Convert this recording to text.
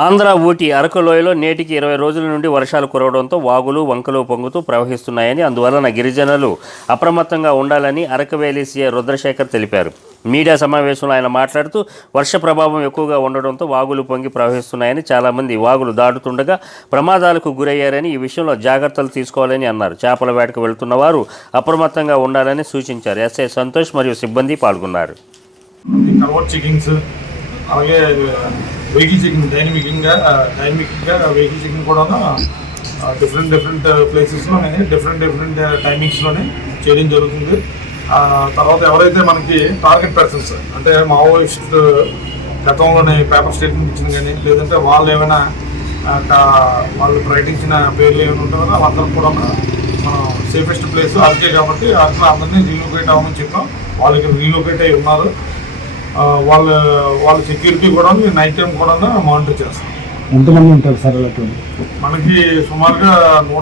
ఆంధ్ర ఊటీ అరకు లోయలో నేటికి ఇరవై రోజుల నుండి వర్షాలు కురవడంతో వాగులు వంకలు పొంగుతూ ప్రవహిస్తున్నాయని అందువలన గిరిజనులు అప్రమత్తంగా ఉండాలని అరకవేలి సీఐ రుద్రశేఖర్ తెలిపారు. మీడియా సమావేశంలో ఆయన మాట్లాడుతూ వర్ష ప్రభావం ఎక్కువగా ఉండడంతో వాగులు పొంగి ప్రవహిస్తున్నాయని చాలామంది వాగులు దాటుతుండగా ప్రమాదాలకు గురయ్యారని ఈ విషయంలో జాగ్రత్తలు తీసుకోవాలని అన్నారు. చేపల వేటకు వెళ్తున్న వారు అప్రమత్తంగా ఉండాలని సూచించారు. ఎస్ఐ సంతోష్ మరియు సిబ్బంది పాల్గొన్నారు. అలాగే వెహికల్ చెకింగ్ డైనమిక్గా డైనమిక్గా వెహికల్ చెకింగ్ కూడా డిఫరెంట్ డిఫరెంట్ ప్లేసెస్లోనే డిఫరెంట్ డిఫరెంట్ టైమింగ్స్లోనే చేయడం జరుగుతుంది. తర్వాత ఎవరైతే మనకి టార్గెట్ పర్సన్స్ అంటే మావోయిస్ట్ uh, గతంలోనే పేపర్ స్టేట్మెంట్ ఇచ్చిన కానీ లేదంటే వాళ్ళు ఏమైనా వాళ్ళు ప్రకటించిన పేర్లు ఏమైనా ఉంటారో వాళ్ళందరూ కూడా మనం సేఫెస్ట్ ప్లేస్ అరకే కాబట్టి అట్లా అందరినీ రీలోకేట్ అవ్వమని చెప్పాం. వాళ్ళకి రీలోకేట్ అయి ఉన్నారు. వాళ్ళ వాళ్ళ సెక్యూరిటీ కూడా నైట్ టైం కూడా మానిటర్ చేస్తాం. ఎంతమంది ఉంటారు సార్ మనకి సుమారుగా నూట